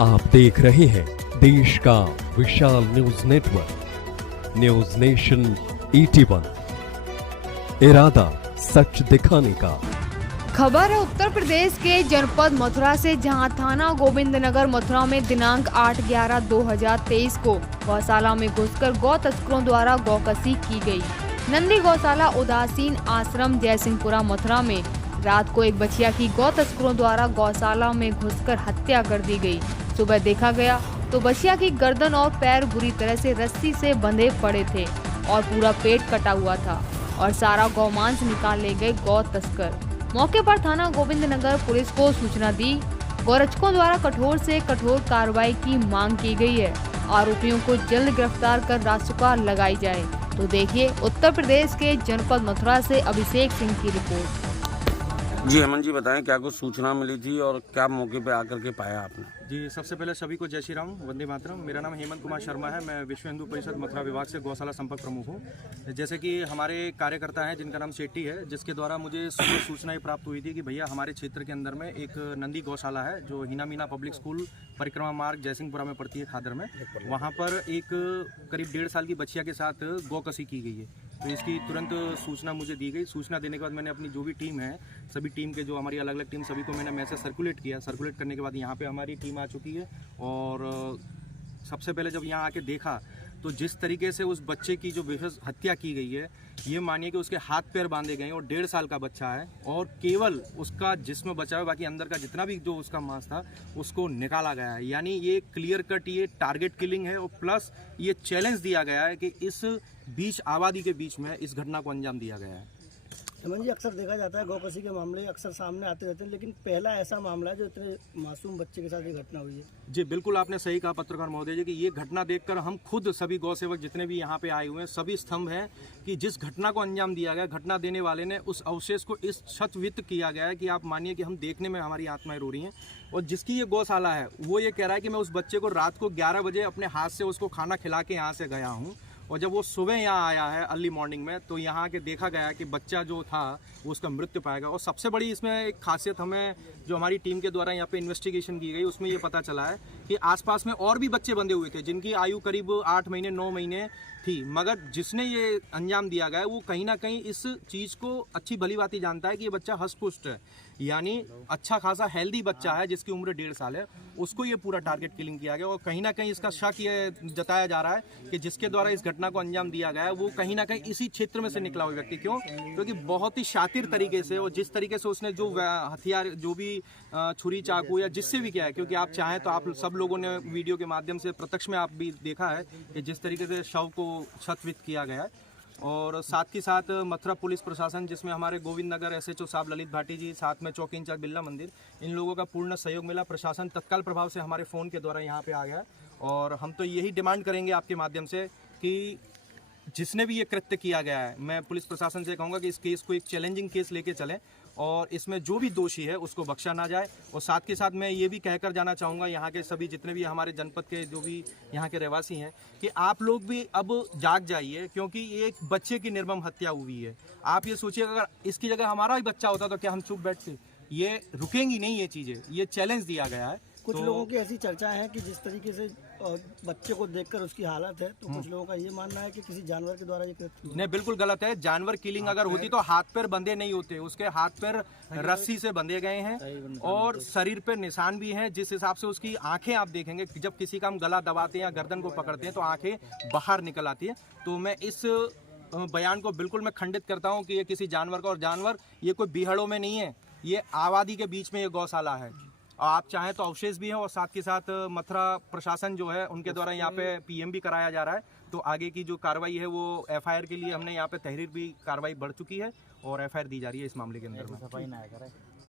आप देख रहे हैं देश का विशाल न्यूज नेटवर्क न्यूज नेशन 81। इरादा सच दिखाने का। खबर है उत्तर प्रदेश के जनपद मथुरा से, जहां थाना गोविंदनगर मथुरा में दिनांक 8/11/2023 को गौशाला में घुसकर गौ तस्करों द्वारा गौकसी की गई। नंदी गौशाला उदासीन आश्रम जयसिंहपुरा मथुरा में रात को एक बछिया की गौ तस्करों द्वारा गौशाला में घुसकर हत्या कर दी गई। सुबह देखा गया तो बछिया की गर्दन और पैर बुरी तरह से रस्सी से बंधे पड़े थे और पूरा पेट कटा हुआ था और सारा गौमांस निकाल ले गए गौ तस्कर। मौके पर थाना गोविंदनगर पुलिस को सूचना दी। गौरक्षकों द्वारा कठोर से कठोर कार्रवाई की मांग की गई है। आरोपियों को जल्द गिरफ्तार कर रासुका लगाई जाए। तो देखिए उत्तर प्रदेश के जनपद मथुरा से अभिषेक सिंह की रिपोर्ट। जी हेमंत जी बताएं, क्या कुछ सूचना मिली थी और क्या मौके पे आकर के पाया आपने? जी, सबसे पहले सभी को जय श्री राम, वंदे मातरम। मेरा नाम हेमंत कुमार शर्मा है। मैं विश्व हिंदू परिषद मथुरा विभाग से गौशाला संपर्क प्रमुख हूँ। जैसे कि हमारे कार्यकर्ता हैं जिनका नाम शेट्टी है, जिसके द्वारा मुझे सूचना प्राप्त हुई थी कि भैया हमारे क्षेत्र के अंदर में एक नंदी गौशाला है जो हिना मीना पब्लिक स्कूल परिक्रमा मार्ग जयसिंहपुरा में पड़ती है, खादर में। वहाँ पर एक करीब 1.5 साल की बच्चिया के साथ गौकसी की गई है। तो इसकी तुरंत सूचना मुझे दी गई। सूचना देने के बाद मैंने अपनी जो भी टीम है, सभी टीम के जो हमारी अलग अलग टीम, सभी को मैंने मैसेज सर्कुलेट किया। सर्कुलेट करने के बाद यहाँ पे हमारी टीम आ चुकी है और सबसे पहले जब यहाँ आके देखा तो जिस तरीके से उस बच्चे की जो बेहद हत्या की गई है, ये मानिए कि उसके हाथ पैर बांधे गए हैं और 1.5 साल का बच्चा है और केवल उसका जिस्म बचा है, बाकी अंदर का जितना भी जो उसका मांस था उसको निकाला गया है। यानी ये क्लियर कट ये टारगेट किलिंग है और प्लस ये चैलेंज दिया गया है कि इस बीच आबादी के बीच में इस घटना को अंजाम दिया गया है। हेमंत जी, अक्सर देखा जाता है गौकसी के मामले अक्सर सामने आते रहते हैं, लेकिन पहला ऐसा मामला है जो इतने मासूम बच्चे के साथ ये घटना हुई है। जी बिल्कुल, आपने सही कहा पत्रकार महोदय जी कि ये घटना देखकर हम खुद सभी गौ सेवक जितने भी यहाँ पे आए हुए हैं सभी स्तंभ हैं कि जिस घटना को अंजाम दिया गया, घटना देने वाले ने उस अवशेष को इस छतवित किया गया है कि आप मानिए कि हम देखने में हमारी आत्माएं रो रही हैं। और जिसकी ये गौशाला है वो ये कह रहा है कि मैं उस बच्चे को रात को 11 बजे अपने हाथ से उसको खाना खिला के यहाँ से गया हूँ और जब वो सुबह यहाँ आया है अर्ली मॉर्निंग में तो यहाँ के देखा गया कि बच्चा जो था वो उसका मृत्यु पाया गया। और सबसे बड़ी इसमें एक खासियत हमें जो हमारी टीम के द्वारा यहाँ पे इन्वेस्टिगेशन की गई उसमें ये पता चला है कि आसपास में और भी बच्चे बंधे हुए थे जिनकी आयु करीब 8 महीने 9 महीने थी, मगर जिसने ये अंजाम दिया गया वो कहीं ना कहीं इस चीज़ को अच्छी भली बात ही जानता है कि ये बच्चा हष्ट-पुष्ट है, यानी अच्छा खासा हेल्दी बच्चा है जिसकी उम्र 1.5 साल है, उसको ये पूरा टारगेट किलिंग किया गया। और कहीं ना कहीं इसका शक ये जताया जा रहा है कि जिसके द्वारा इस घटना को अंजाम दिया गया है वो कहीं ना कहीं इसी क्षेत्र में से निकला हुआ व्यक्ति। क्यों? क्योंकि बहुत ही शातिर तरीके से और जिस तरीके से उसने जो हथियार जो भी छुरी चाकू या जिससे भी किया है, क्योंकि आप चाहें तो आप सब लोगों ने वीडियो के माध्यम से प्रत्यक्ष में आप भी देखा है कि जिस तरीके से शव को छतवित किया गया है। और साथ ही साथ मथुरा पुलिस प्रशासन, जिसमें हमारे गोविंदनगर एसएचओ साहब ललित भाटी जी, साथ में चौकी इंचार्ज बिल्ला मंदिर, इन लोगों का पूर्ण सहयोग मिला। प्रशासन तत्काल प्रभाव से हमारे फ़ोन के द्वारा यहाँ पे आ गया और हम तो यही डिमांड करेंगे आपके माध्यम से कि जिसने भी ये कृत्य किया गया है, मैं पुलिस प्रशासन से कहूँगा कि इस केस को एक चैलेंजिंग केस लेके चलें और इसमें जो भी दोषी है उसको बख्शा ना जाए। और साथ के साथ मैं ये भी कहकर जाना चाहूँगा यहाँ के सभी जितने भी हमारे जनपद के जो भी यहाँ के रहवासी हैं कि आप लोग भी अब जाग जाइए, क्योंकि ये एक बच्चे की निर्मम हत्या हुई है। आप ये सोचिए अगर इसकी जगह हमारा ही बच्चा होता तो क्या हम चुप बैठते? ये रुकेंगी नहीं ये चीज़ें, ये चैलेंज दिया गया है। कुछ लोगों की ऐसी चर्चाएं हैं कि जिस तरीके से बच्चे को देखकर उसकी हालत है, तो कुछ लोगों का ये मानना है कि किसी जानवर के द्वारा ये कृत्य नहीं, बिल्कुल गलत है। जानवर किलिंग अगर होती तो हाथ पैर बंधे नहीं होते, उसके हाथ पैर रस्सी से बंधे गए हैं और शरीर पर निशान भी हैं। जिस हिसाब से उसकी आंखें आप देखेंगे, जब किसी का हम गला दबाते हैं या गर्दन को पकड़ते हैं तो आंखें बाहर निकल आती है। तो मैं इस बयान को बिल्कुल मैं खंडित करता हूँ कि ये किसी जानवर का, और जानवर ये कोई बिहड़ों में नहीं है, ये आबादी के बीच में ये गौशाला है। आप चाहें तो अवशेष भी हैं और साथ के साथ मथुरा प्रशासन जो है उनके द्वारा यहाँ पे पीएम भी कराया जा रहा है। तो आगे की जो कार्रवाई है वो एफआईआर के लिए हमने यहाँ पे तहरीर भी कार्रवाई बढ़ चुकी है और एफआईआर दी जा रही है इस मामले के अंदर में।